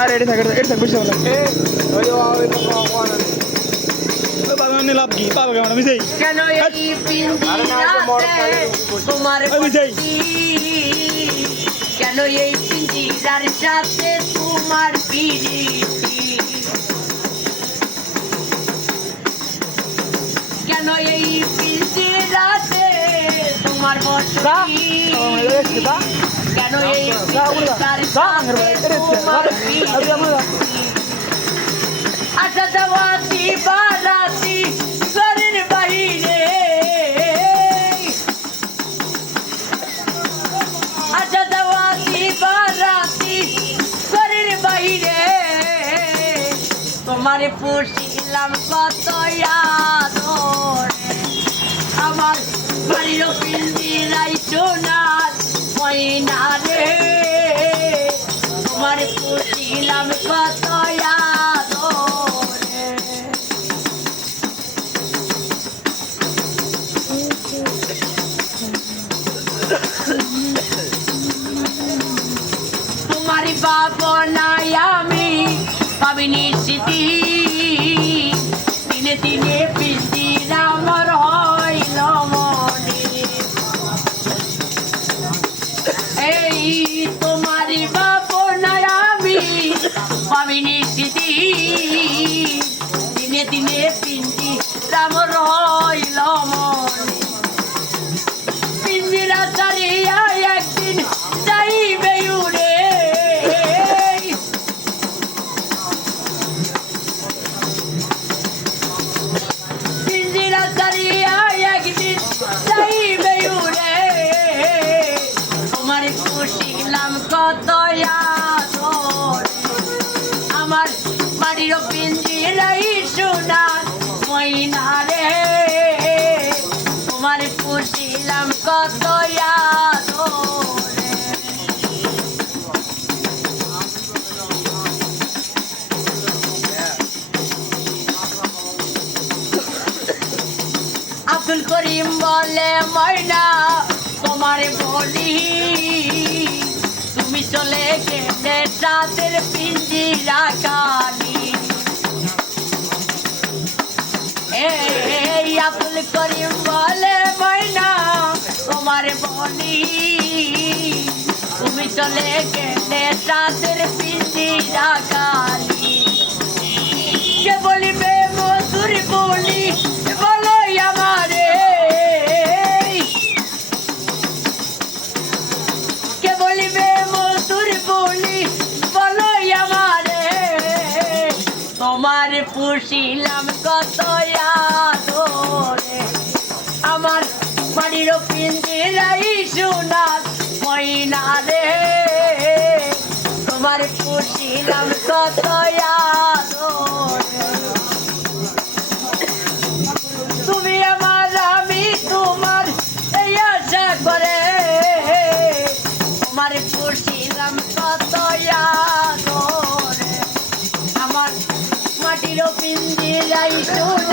আরে এটা থাকে বুঝতে পারলাম বাবা লাভ কি বাবা কেমন আমি যাই কেন এই পিঞ্জিরাতে তোমার কেন এই পিঞ্জিরার সাথে তোমার পিরিতি কেন এই পিঞ্জিরাতে তোমার বসতি কেন এই পিঞ্জিরার সাথে তোমার পিরিতি আচ্ছা যাওয়াতি বারাতি ঘরের বাইরে আচ্ছা যাওয়াতি বারাতি ঘরের বাইরে তোমারে পুষিলাম কত আদরে আমার বাড়ির পিঞ্জিরাই সোনার ময়না রে তোমারে পুষিলাম কত তোমারি বাবনাই আমি পাবিনি স্মৃতি দিনে দিনে পিঞ্জিরা আমার হইল মনে এই তোমারি বাবনাই আমি পাবিনি স্মৃতি দিনে দিনে পিঞ্জিরা আমার হইল মনে পিঞ্জিরা ছাড়িয়া একদিন যাইবে উড়ে পিঞ্জিরা ছাড়িয়া একদিন যাইবে উড়ে তোমার পুষিলাম কত আদরে আমার বাড়ির পিঞ্জিরাই সোনার ময়না রে তোমার পুষিলাম কত আদরে আব্দুল করিম বলে ময়না তোমারে বলি তুমি চলে গেলে রাতের পিঞ্জিরা কালি এই আব্দুল করিম বলে ময়না তোমারে বলি তুমি চলে গেলে রাতের পিঞ্জিরা কালি কে বলিবে মধুর বলি বলো আমারে কে বলিবে মধুর বলি বলো আমারে তোমার পুষিলাম কত আদরে আমার বাড়ির পিঞ্জিরাই সোনার ময়না রে তোমার পুষিলাম কত আদরে তুমি আমার আমি তোমার এই আশা করে তোমার পুষিলাম কত আদরে আমার মাটির পিঞ্জিরাই সোনার